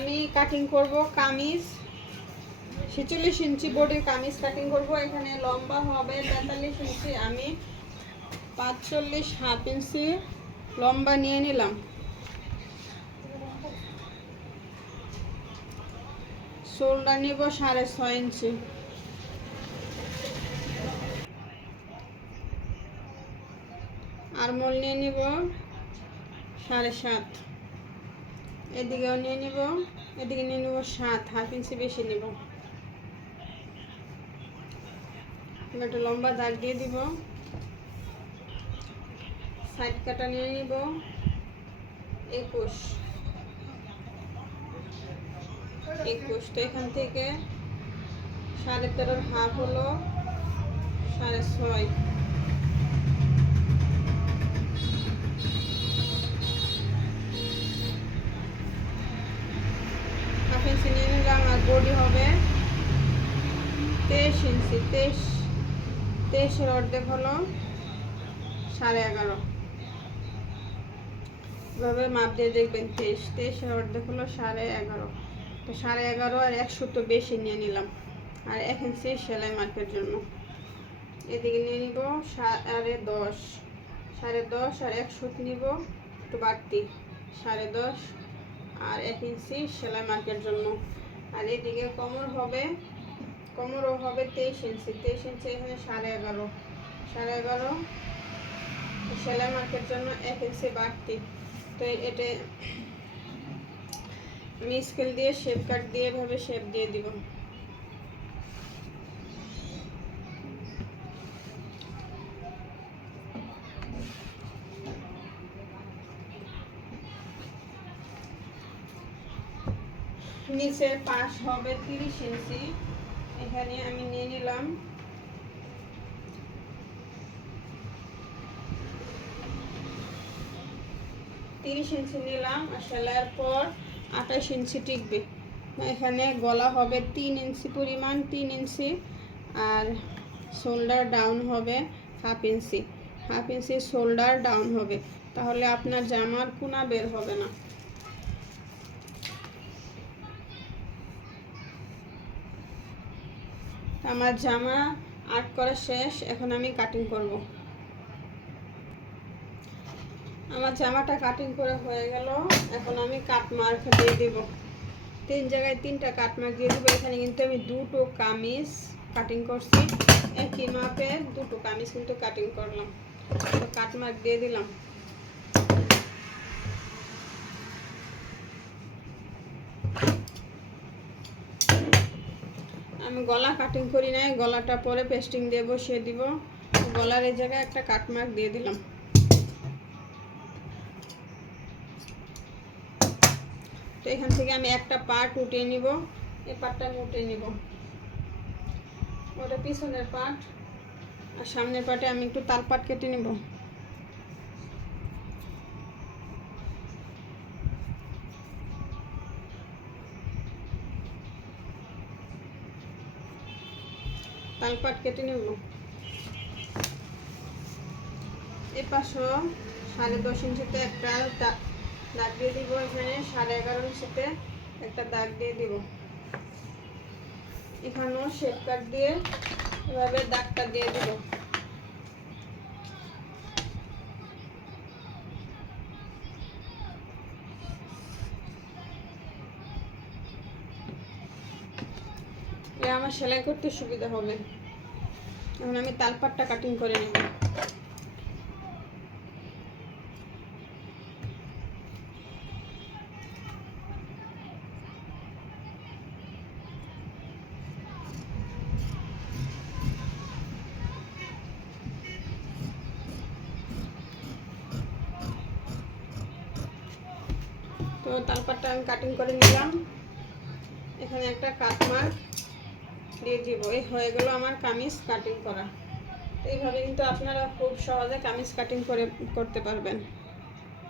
আমি কাটিং করব কামিজ 46 ইঞ্চি বডির কামিজ কাটিং করব। এখানে লম্বা হবে 43 ইঞ্চি, আমি 45 হাফ ইঞ্চি লম্বা নিয়ে নিলাম। শোল্ডার নিব 6.5 ইঞ্চি। আরমোল নিয়ে নিব 7.5। এদিকেও নিয়ে নিব, এদিকে নিয়ে নিব 7, হাফ ইঞ্চি বেশি নিব। একটা লম্বা দাগ দিয়ে দিব। সাইড কাটা নিয়ে নিব 21। তো এখান থেকে 13.5 হাফ হলো 6.5। হাফ ইঞ্চি নিয়ে নিলাম। আর বডি হবে 23 ইঞ্চি। 23-এর অর্ধেক হলো 11.5। এভাবে মাপ দিয়ে দেখবেন। 23-এর অর্ধেক হলো 11.5। তো 11.5 আর 1 সুতো বেশি নিয়ে নিলাম। আর 1 ইঞ্চি সেলাই মার্কের জন্য এদিকে নিয়ে নিব 10.5। 10.5 আর 1 সুত নিব একটু বাড়তি 10.5 আর 1 ইঞ্চি সেলাই মার্কের জন্য। আর এদিকে কোমরও হবে 23 ইঞ্চি। 23 ইঞ্চি এখানে 11.5। 11.5 সেলাই মার্কের জন্য 1 ইঞ্চি বাড়তি। তো এটা আমি স্কেল দিয়ে শেপ কাট দিয়ে এভাবে শেপ দিয়ে দিব। নিচের পাশ হবে 30 ইঞ্চি। এখানে আমি নিয়ে নিলাম 30 ইঞ্চি নিলাম। আর সেলাইয়ের পর 28 ইঞ্চি টিকবে। এখানে গলা হবে 3 ইঞ্চি পরিমাণ, 3 ইঞ্চি। আর শোল্ডার ডাউন হবে half inch. Half inch shoulder down হবে, তাহলে আপনার জামার কোনা বের হবে না। আমার জামা আর্ট করা শেষ। এখন আমি কাটিং করব। আমার জামাটা কাটিং করে হয়ে গেল। এখন আমি কাট মার্ক দিয়ে দিব। 3 জায়গায় 3টা কাট মার্ক দিয়ে দিব। এখানে কিন্তু আমি 2টো কামিজ কাটিং করছি। একই মাপে 2টো কামিজ কিন্তু কাটিং করলাম। তো কাট মার্ক দিয়ে দিলাম। আমি গলা কাটিং করি নাই, গলাটা পরে পেস্টিং দিয়ে বসিয়ে দিব। গলার এই জায়গায় একটা কাট মার্ক দিয়ে দিলাম। তো এখান থেকে আমি একটা পার্ট উঠিয়ে নিব। এই পার্টটা আমি উঠিয়ে নিব। ওটা পিছনের পার্ট। আর সামনের পার্টে আমি একটু তাল পাট কেটে নিব। তাল পাট কেটে নেব। এই পাশেও 10.5 ইঞ্চিতে একটা দাগ দিয়ে দিব। এখানে 11.5 ইঞ্চিতে একটা দাগ দিয়ে দিব। এখানেও শেপ কাট দিয়ে এভাবে দাগটা দিয়ে দিব। এটা আমার সেলাই করতে সুবিধা হবে। এখন আমি তালপাটটা কাটিং করে নেব। তো তালপাটটা আমি কাটিং করে নিলাম। এখানে একটা কাট মার্ক দিয়ে দিব। এই হয়ে গেল আমার কামিজ কাটিং করা। এইভাবে কিন্তু আপনারা খুব সহজে কামিজ কাটিং করতে পারবেন।